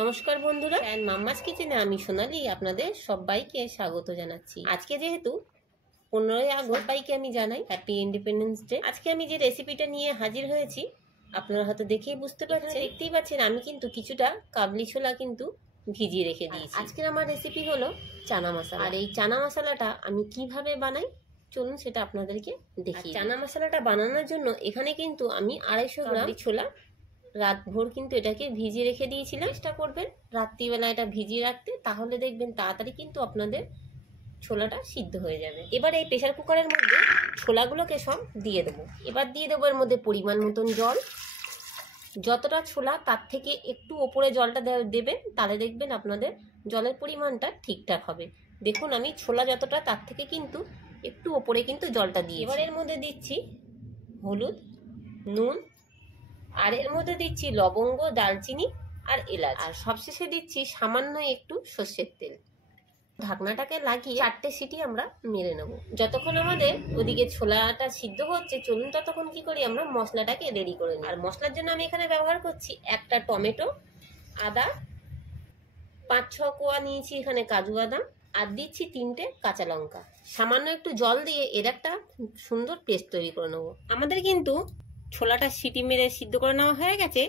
নমস্কার বন্ধুরা, মাম্মাস কিচেনে আমি সোনালি আপনাদের সবাইকে স্বাগত জানাচ্ছি। আজকে যেহেতু 15ই আগস্ট, সবাইকে আমি জানাই হ্যাপি ইন্ডিপেন্ডেন্স ডে। আজকে আমি যে রেসিপিটা নিয়ে হাজির হয়েছি আপনারা হয়তো দেখেই বুঝতে পারছেন, দেখতেই পাচ্ছেন আমি কিন্তু কিছুটা কাবলি ছোলা কিন্তু ভিজিয়ে রেখে দিয়েছি। আজকের আমার রেসিপি হলো চানা মশলা। আর এই চানা মশলাটা আমি কিভাবে বানাই চলুন সেটা আপনাদেরকে দেখি। চানা মশলাটা বানানোর জন্য এখানে কিন্তু আমি 250 গ্রাম ছোলা রাত ভোর কিন্তু এটাকে ভিজিয়ে রেখে দিয়েছিলাম। চেষ্টা করবেন রাত্রিবেলা এটা ভিজিয়ে রাখতে, তাহলে দেখবেন তাড়াতাড়ি কিন্তু আপনাদের ছোলাটা সিদ্ধ হয়ে যাবে। এবার এই প্রেসার কুকারের মধ্যে ছোলাগুলোকে সব দিয়ে দেবো। এবার দিয়ে দেবো এর মধ্যে পরিমাণ মতন জল। যতটা ছোলা তার থেকে একটু ওপরে জলটা দেবেন, তাহলে দেখবেন আপনাদের জলের পরিমাণটা ঠিকঠাক হবে। দেখুন আমি ছোলা যতটা তার থেকে কিন্তু একটু ওপরে কিন্তু জলটা দিয়ে এবার এর মধ্যে দিচ্ছি হলুদ, নুন, আর এর মধ্যে দিচ্ছি লবঙ্গ, দালচিনি আর এলাচ, আর সবশেষে দিচ্ছি সামান্য একটু সর্ষের তেল। ঢাকনাটাকে লাগিয়ে 4টে সিটি আমরা মেরে নেব। যতক্ষণ আমাদের ওদিকে ছোলাটা সিদ্ধ হচ্ছে চলুন ততক্ষণ কি করি আমরা মশলাটাকে রেডি করে নিই। আর মশলার জন্য আমি এখানে ব্যবহার করছি একটা টমেটো, আদা, 5-6 কোয়া নিয়েছি এখানে কাজু বাদাম, আর দিচ্ছি 3টে কাঁচা লঙ্কা। সামান্য একটু জল দিয়ে এর একটা সুন্দর পেস্ট তৈরি করে নেবো। আমাদের কিন্তু ছোলাটা সিটি মেরে সিদ্ধ করে নেওয়া হয়ে গেছে।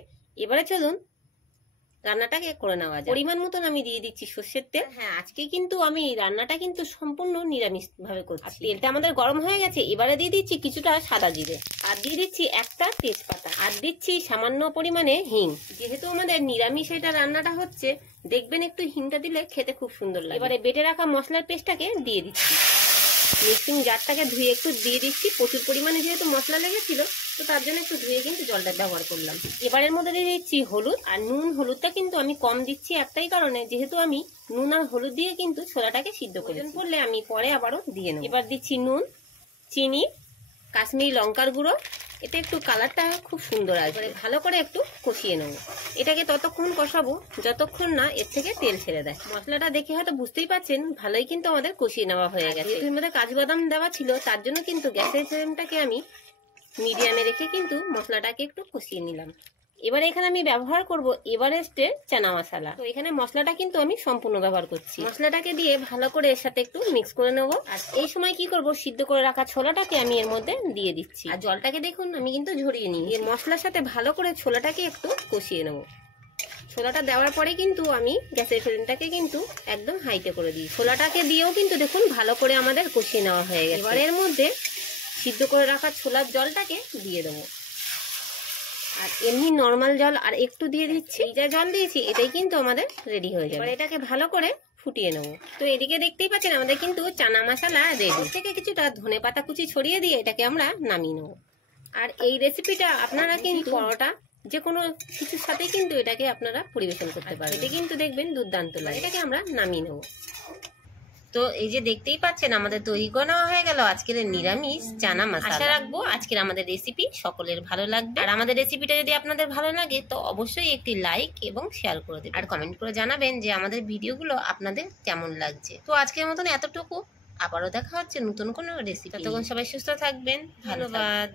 এবারে চলুন রান্নাটাকে করে নেওয়া যায়। পরিমাণ মতন আমি দিয়ে দিচ্ছি সর্ষের তেল। হ্যাঁ, আজকে কিন্তু আমি রান্নাটা কিন্তু সম্পূর্ণ নিরামিষ ভাবে করছি। তেলটা আমাদের গরম হয়ে গেছে। এবারে দিয়ে দিচ্ছি কিছুটা সাদা জিরে, আর দিয়ে দিচ্ছি একটা তেজপাতা, আর দিচ্ছি সামান্য পরিমাণে হিং। যেহেতু আমাদের নিরামিষ এটা রান্নাটা হচ্ছে, দেখবেন একটু হিংটা দিলে খেতে খুব সুন্দর লাগে। এবারে বেটে রাখা মশলার পেস্টটাকে দিয়ে দিচ্ছি। মিক্সিং জারটাকে ধুয়ে একটু দিয়ে দিচ্ছি। প্রচুর পরিমাণে যেহেতু মশলা লেগেছিল তো তার জন্য একটু ধুয়ে কিন্তু জলটা ব্যবহার করলাম। এবারের মধ্যে দিয়ে দিচ্ছি হলুদ আর নুন। হলুদটা কিন্তু আমি কম দিচ্ছি একটাই কারণে, যেহেতু আমি নুন আর হলুদ দিয়ে কিন্তু ছোলাটাকে সিদ্ধ করলে আমি পরে আবারও দিয়ে নেব। এবার দিচ্ছি নুন, চিনি, কাশ্মীরি লঙ্কার গুঁড়ো। এতে একটু কালারটা খুব সুন্দর আসবে। ভালো করে একটু কষিয়ে নেবো। এটাকে ততক্ষণ কষাবো যতক্ষণ না এর থেকে তেল ছেড়ে দেয়। মশলাটা দেখে হয়তো বুঝতেই পারছেন ভালোই কিন্তু আমাদের কষিয়ে নেওয়া হয়ে গেছে। এর মধ্যে কাজু বাদাম দেওয়া ছিল, তার জন্য কিন্তু গ্যাসের ফ্লেমটাকে আমি মিডিয়ামে রেখে কিন্তু মশলাটাকে একটু কষিয়ে নিলাম। এবারে এখানে আমি ব্যবহার করব এভারেস্টের চানা মশলা। তো এখানে মশলাটা কিন্তু আমি সম্পূর্ণ ব্যবহার করছি। মশলাটাকে দিয়ে ভালো করে এর সাথে একটু মিক্স করে নেব। আর এই সময় কি করব, সিদ্ধ করে রাখা ছোলাটাকে আমি এর মধ্যে দিয়ে দিচ্ছি। আর জলটাকে দেখুন আমি কিন্তু ঝরিয়ে নিই। এর মশলার সাথে ভালো করে ছোলাটাকে একটু কষিয়ে নেব। ছোলাটা দেওয়ার পরে কিন্তু আমি গ্যাসের ফ্লেমটাকে কিন্তু একদম হাইতে করে দিই। ছোলাটাকে দিয়েও কিন্তু দেখুন ভালো করে আমাদের কষিয়ে নেওয়া হয়ে গেছে। এবার এর মধ্যে সিদ্ধ করে রাখা ছোলার জলটাকে দিয়ে দেবো। আর এমনি নর্মাল জল আর একটু দিয়ে দিচ্ছি। এই যা জল দিয়েছি এটাই কিন্তু আমাদের রেডি হয়ে যাবে। এবার এটাকে ভালো করে ফুটিয়ে নেবো। তো এদিকে দেখতেই পাচ্ছেন আমাদের কিন্তু চানা মশলা রেডি। থেকে কিছুটা ধনেপাতা কুচি ছড়িয়ে দিয়ে এটাকে আমরা নামিয়ে নেবো। আর এই রেসিপিটা আপনারা কিন্তু পরোটা যে কোনো কিছুর সাথেই কিন্তু এটাকে আপনারা পরিবেশন করতে পারেন। এটা কিন্তু দেখবেন দুর্দান্ত লাগে। এটাকে আমরা নামিয়ে নেবো। তো এই যে দেখতেই পাচ্ছেন আমাদের তৈরি করে নেওয়া হয়ে গেল আজকের নিরামিষ চানা মশলা। আশা রাখবো আজকের আমাদের রেসিপি সকলের ভালো লাগবে। আর আমাদের রেসিপিটা যদি আপনাদের ভালো লাগে তো অবশ্যই একটি লাইক এবং শেয়ার করে দেবেন, আর কমেন্ট করে জানাবেন যে আমাদের ভিডিওগুলো আপনাদের কেমন লাগছে। তো আজকের মতন এতটুকু, আবারও দেখা হচ্ছে নতুন কোনো রেসিপি। ততক্ষণ সবাই সুস্থ থাকবেন। ধন্যবাদ।